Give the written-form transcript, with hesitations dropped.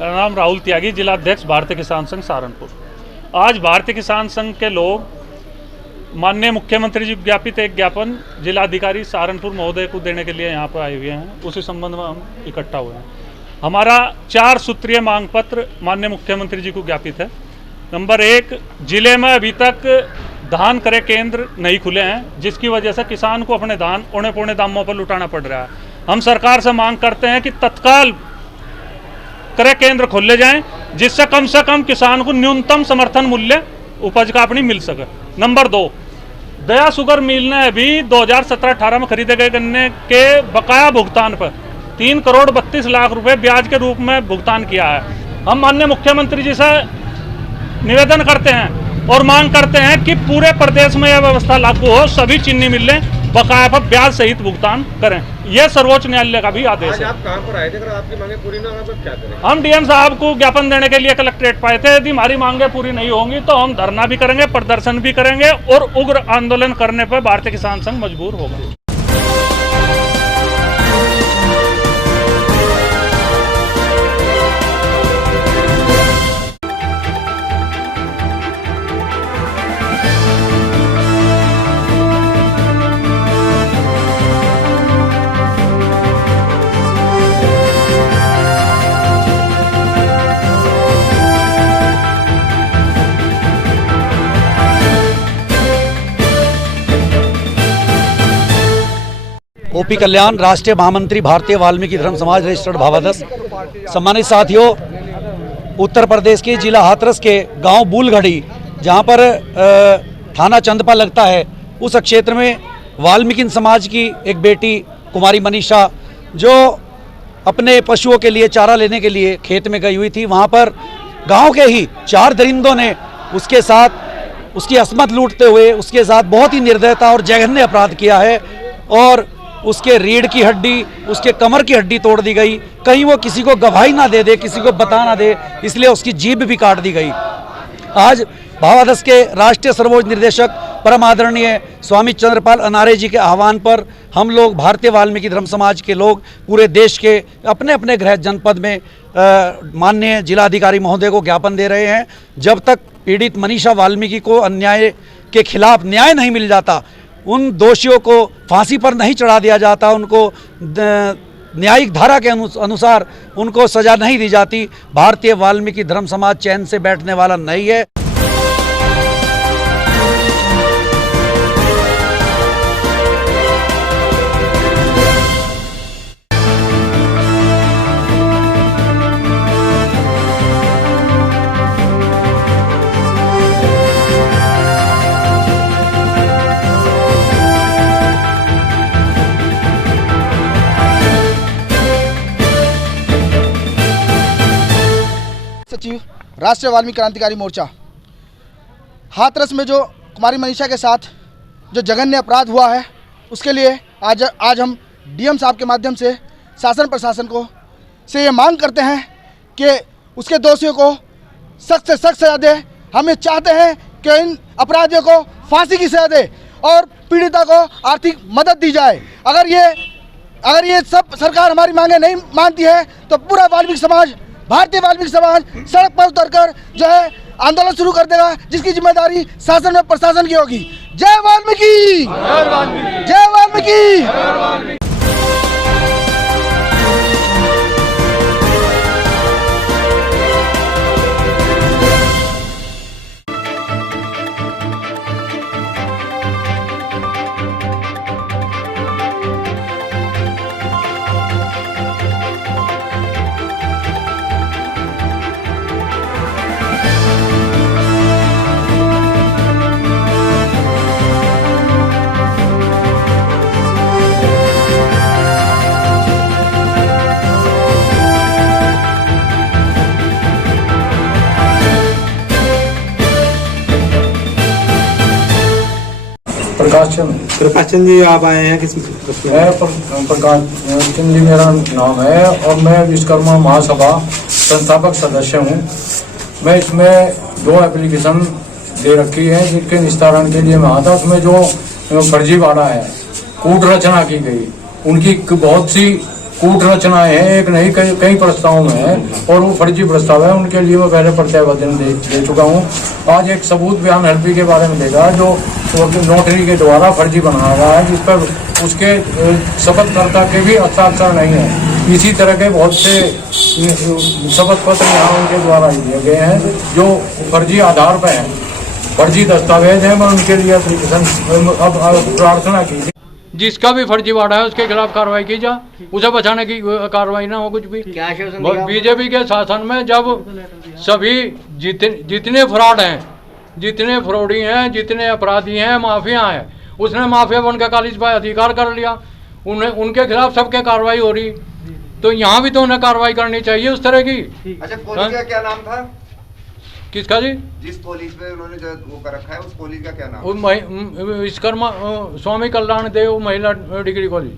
मेरा नाम राहुल त्यागी, जिला अध्यक्ष भारतीय किसान संघ सहारनपुर। आज भारतीय किसान संघ के लोग माननीय मुख्यमंत्री जी ज्ञापित एक ज्ञापन जिलाधिकारी सहारनपुर महोदय को देने के लिए यहाँ पर आए हुए हैं। उसी संबंध में हम इकट्ठा हुए हैं। हमारा 4 सूत्रीय मांग पत्र माननीय मुख्यमंत्री जी को ज्ञापित है। नंबर 1, जिले में अभी तक धान क्रय केंद्र नहीं खुले हैं, जिसकी वजह से किसान को अपने धान औने पौने दामों पर लुटाना पड़ रहा है। हम सरकार से मांग करते हैं कि तत्काल क्रय केंद्र खोले जाएं, जिससे कम से कम किसान को न्यूनतम समर्थन मूल्य उपज का अपनी मिल सके। नंबर 2, दया शुगर मिल ने अभी 2017-18 में खरीदे गए गन्ने के बकाया भुगतान पर 3 करोड़ 32 लाख रुपए ब्याज के रूप में भुगतान किया है। हम माननीय मुख्यमंत्री जी से निवेदन करते हैं और मांग करते हैं कि पूरे प्रदेश में यह व्यवस्था लागू हो, सभी चीनी मिलें बकाया पर ब्याज सहित भुगतान करें। यह सर्वोच्च न्यायालय का भी आदेश है। आप कहां पर आए थे? अगर आपकी मांगे पूरी ना हो तो क्या करें? हम डीएम साहब को ज्ञापन देने के लिए कलेक्ट्रेट पाए थे। यदि हमारी मांगे पूरी नहीं होंगी तो हम धरना भी करेंगे, प्रदर्शन भी करेंगे और उग्र आंदोलन करने पर भारतीय किसान संघ मजबूर होगा। ओपी कल्याण, राष्ट्रीय महामंत्री, भारतीय वाल्मीकि धर्म समाज, रजिस्टर्ड भावादस। सम्मानित साथियों, उत्तर प्रदेश के जिला हाथरस के गांव बूलगढ़ी, जहां पर थाना चंदपा लगता है, उस क्षेत्र में वाल्मीकि समाज की एक बेटी कुमारी मनीषा, जो अपने पशुओं के लिए चारा लेने के लिए खेत में गई हुई थी, वहां पर गांव के ही 4 दरिंदों ने उसके साथ उसकी अस्मत लूटते हुए उसके साथ बहुत ही निर्दयता और जघन्य अपराध किया है और उसके रीढ़ की हड्डी, उसके कमर की हड्डी तोड़ दी गई। कहीं वो किसी को गवाही ना दे, किसी को बता ना दे, इसलिए उसकी जीभ भी काट दी गई। आज भावादस के राष्ट्रीय सर्वोच्च निर्देशक परम आदरणीय स्वामी चंद्रपाल अनारे जी के आह्वान पर हम लोग भारतीय वाल्मीकि धर्म समाज के लोग पूरे देश के अपने अपने गृह जनपद में माननीय जिलाधिकारी महोदय को ज्ञापन दे रहे हैं। जब तक पीड़ित मनीषा वाल्मीकि को अन्याय के खिलाफ न्याय नहीं मिल जाता, उन दोषियों को फांसी पर नहीं चढ़ा दिया जाता, उनको न्यायिक धारा के अनुसार उनको सजा नहीं दी जाती, भारतीय वाल्मीकि धर्म समाज चैन से बैठने वाला नहीं है। सचिव राष्ट्रीय वाल्मीकि क्रांतिकारी मोर्चा। हाथरस में जो कुमारी मनीषा के साथ जो जघन्य अपराध हुआ है, उसके लिए आज हम डीएम साहब के माध्यम से शासन प्रशासन को से ये मांग करते हैं कि उसके दोषियों को सख्त से सख्त सजा दे। हम ये चाहते हैं कि इन अपराधियों को फांसी की सजा दे और पीड़िता को आर्थिक मदद दी जाए। अगर ये सब सरकार हमारी मांगे नहीं मानती है तो पूरा वाल्मीकि समाज, भारतीय वाल्मीकि समाज सड़क पर उतरकर जो है आंदोलन शुरू कर देगा, जिसकी जिम्मेदारी शासन और प्रशासन की होगी। जय वाल्मीकि, जय वाल्मीकि। प्रकाश चंद जी, आप आए हैं किस? मैं प्रकाश चंद जी मेरा नाम है और मैं विश्वकर्मा महासभा संस्थापक सदस्य हूँ। मैं इसमें 2 एप्लीकेशन दे रखी है जिनके निस्तारण के लिए मैं आता। उसमें जो फर्जीवाड़ा है, कूट रचना की गई, उनकी बहुत सी कूट रचनाएं हैं, एक नहीं कई प्रस्ताव में है, और वो फर्जी प्रस्ताव है, उनके लिए मैं पहले प्रत्यावेदन दे चुका हूँ। आज एक सबूत बयान एलपी के बारे में देगा जो नोटरी के द्वारा फर्जी बनाया गया है, जिस पर उसके शपथकर्ता के भी हस्ताक्षर नहीं है। इसी तरह के बहुत से शपथ पत्र यहाँ उनके द्वारा दिए गए हैं जो फर्जी आधार पर हैं, फर्जी दस्तावेज हैं। मैं उनके लिए अब प्रार्थना की जिसका भी फर्जीवाड़ा है उसके खिलाफ कार्रवाई की जा, उसे बचाने की कार्रवाई ना हो कुछ भी। बीजेपी के शासन में जब सभी जितने फ्रॉड हैं, जितने फ्रॉडी हैं, जितने अपराधी हैं, माफिया हैं, उसने माफिया बनकर कॉलेज पर अधिकार कर लिया, उनके खिलाफ सबके कार्रवाई हो रही। तो यहाँ भी तो उन्हें कार्रवाई करनी चाहिए उस तरह की। अच्छा, पुलिस का क्या नाम था? किसका जी? जिस पुलिस पे उन्होंने जो वो कर रखा है उस पुलिस का क्या नाम? विश्वकर्मा स्वामी कल्याण देव महिला डिग्री कॉलेज।